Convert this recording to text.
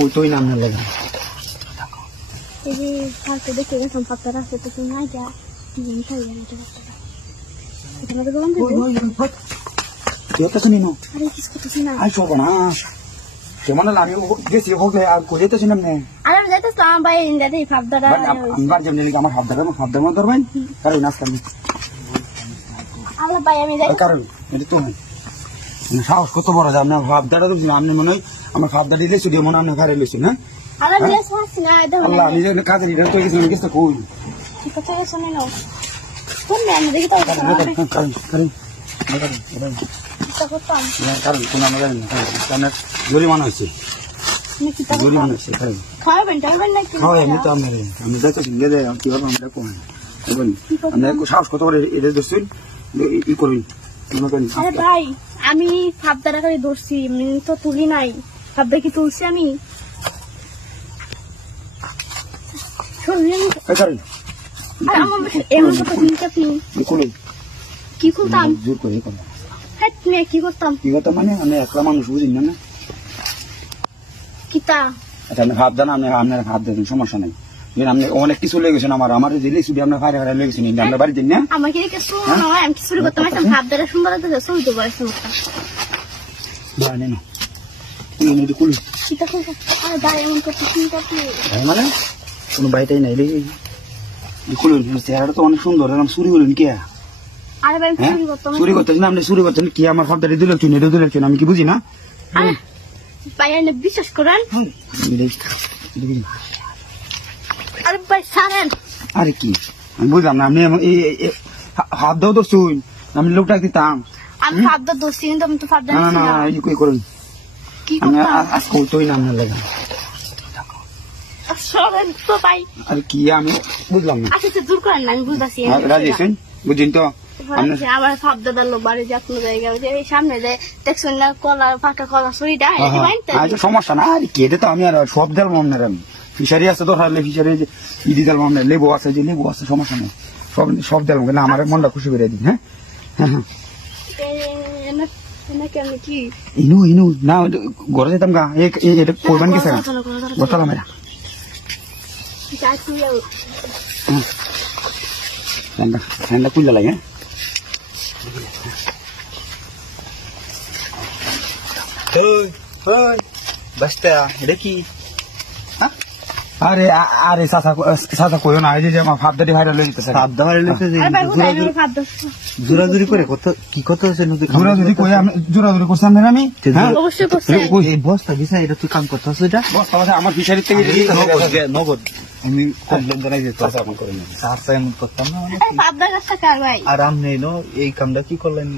কইতোই নাম না লাগা এই যে কালকে দেখে গেছিলাম পাতার আছে তো কি নাই যা জিনিস হয়ে গেছে এটা তো গলাম তুই তো শুনি না আরে কিছু কথা না আই শোব না কেমন আমি গেছি হোকে আর কই যেতে শুনম না আরে আমি যাইতেছিলাম ভাই ইন্ডিয়াতে ফাবদারা আমার যেমন আমার হাবদার মত ধরবেন কারণ নাচ করবি আরে ভাই আমি যাই কারণ এটা তো সাহস কত বড় যায় না হাবদার আপনি মনে হয় আমার হাবদার দিলে শুধু মনে হয় ঘরে লইছি না আরে দিলে সাহসী না এটা আল্লাহ নিজে কাজে এটা তো কিছু কিছু কই কি কথা শুনে নাও কোন আমি দেখি তো কারণ এটা করতাম কারণ কোন আমরা জানি না কারণ জরিমানা হয়েছে নাকি তা জরিমানা হয়েছে কারণ খাবেন নাকি খাওয়াই আমি তো আমি যাইতেছি গেলে কি হবে আমরা কমে বলি আপনি সাহস কত করে এটা ধরছেন ই করবেন আরে ভাই আমি ফাবদারা করে ধরছি এমনি তো তুলি নাই ফাবদা কি তুলছি আমি কি করতাম জোর করে করলাম কি করতাম কি করতাম মানে আমি একলা মানুষ বুঝিন না কিতা আচ্ছা আমি হাত দেন আপনার হাত দেবেন সমস্যা নেই আপনি অনেক কিছু লেগেছেন আমার দিলে শুধু আপনার ফায়ার ফায়ার লেগেছেন আপনার বাড়ি দিন না আমাকে আমি কি শুরু করতাম ফাবদারা সুন্দর চলতে পারছি মানে কোনো বাড়িটাই নাই রে খুলুন চেহারাটা তো অনেক সুন্দর চুরি করলেন কে চুরি করতেছেন আপনি চুরি করতেন কি আমার ফাবদারি দিলেছেন এটা দিলেছেন আমি কি বুঝি না বিশ্বাস করেন আরে ভাই সারেন আরে কি আমি বুঝলাম না আপনি হাত দাও তো শুন আমি লোকটা দিতাম আমি ফাবদা দোষী কিন্তু আমি তো ফাবদা না না কি করুন কি করতাম আজকে কইতোই নাম না লাগা সরেন তো ভাই আরে কি আমি বুঝলাম না আচ্ছা দূর করেন না আমি বুঝতেছি রাজি আছেন বুঝিন তো আমার ফাবদা দার লোক বাড়ি যাক জায়গা এই সামনে যে দেখছেন না কলা পাকা কলা সইটা সমস্যা না আর কে তো আমি আর সব দেল মনে আমি ফিশারি আছে তো হারলে ফিশারি ইদি দেল মনে লেবু আছে যে লেবু আছে সমস্যা নেই সব দেল না আমার মনটা খুশি করে দিন হ্যাঁ ইনু না ঘরে যেতাম গা এটা করবেন কি স্যার বসালাম এরা ঠান্ডা কুইলা লাগে এটা কি আরে আরে চাচা কইও না এই যে আমার ফাবদাটি ভাইরাল হয়ে যেতেছে ফাবদা ভাইরাল হয়েছে জোরাজুরি করে কত কি কত হচ্ছে জোরাজুরি কই আমি জোরাজুরি করছিলাম না আমি অবশ্যই করছি এই বস্তা বিছা এটা তুই কাম করতেছ এটা বস্তা মানে আমার ফিশারি থেকে নগদ আমি কমপ্লেন জানাই যে চাচা আমার করে না চাচা এমন করতাম না মানে ফাবদা গাছটা কার ভাই আরাম নেই নো এই কামটা কি করলেন